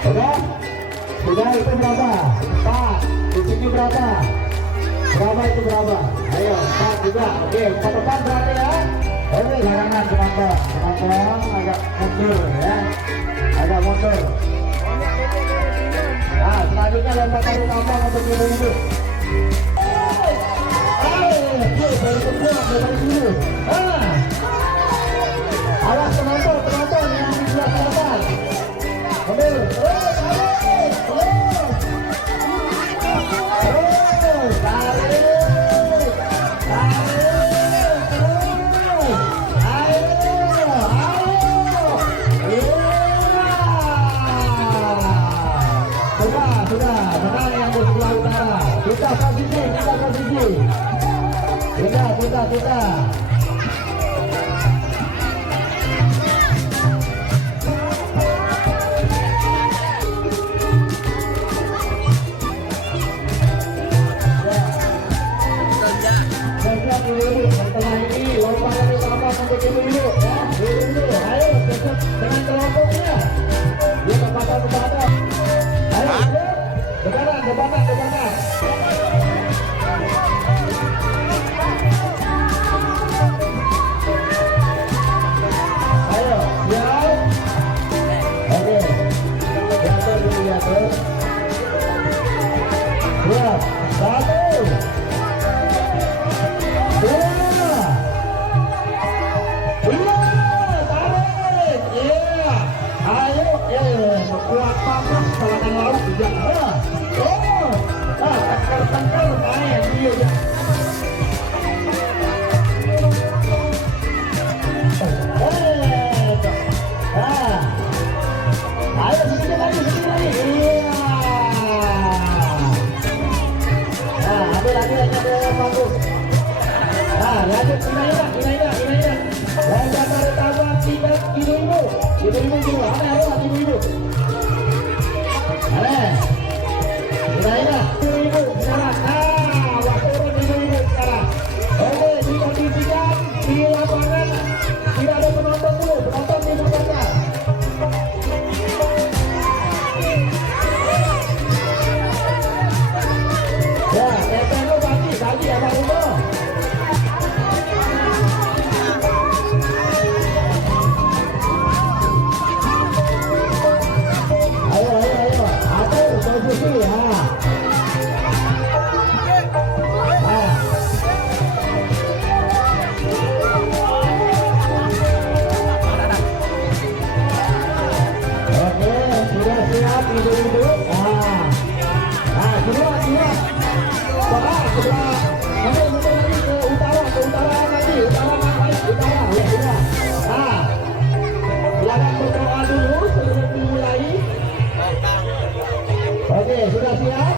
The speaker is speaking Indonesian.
Sudah? Sudah itu berapa? 4. Di sini berapa? Berapa itu berapa? Ayo 4 juga. Oke, ke depan berarti ya. Oke, jangan penonton. Penonton agak mundur ya. Agak mundur. Nah, selanjutnya lompatan tambang untuk ibu-ibu. Awas penonton yang di sebelah selatan. Ambil. Sudah, menang yang di sebelah utara. Kita posisi. Kita. Setelah ini lompatan utama untuk ibu-ibu ya. Ibu-ibu, ayo besok dengan kelompoknya. Dia tempatan utama. Ayo, debanan. Ayo, siap. Oke, jatuh dulu ya tuh. Siap, 1, 2, 3, tarik. Iya. Ayo, kuat banget serangan laut juga. Tengkar main dia ya. Ayo sedikit lagi. Iya. Nah, ambil lagi bagus. Nah, lanjut Inaida. Lomba tarik tambang tidak ibu-ibu. Ibu-ibu, ada ibu-ibu. Inaida, ibu-ibu sekarang. Waktu turun ibu-ibu sekarang. Oke, dikondisikan di lapangan tidak ada penonton dulu. Penonton di belakang. Ya, TPNU bagi ya Pak Rumo. Ayo. Atur posisi ya. Oke, sudah siap ibu-ibu. Nah, kedua. Sebelah. Mundur lagi ke utara nanti. Utara. Ya, sudah. Nah, silakan berdoa dulu sebelum dimulai. Oke, sudah siap.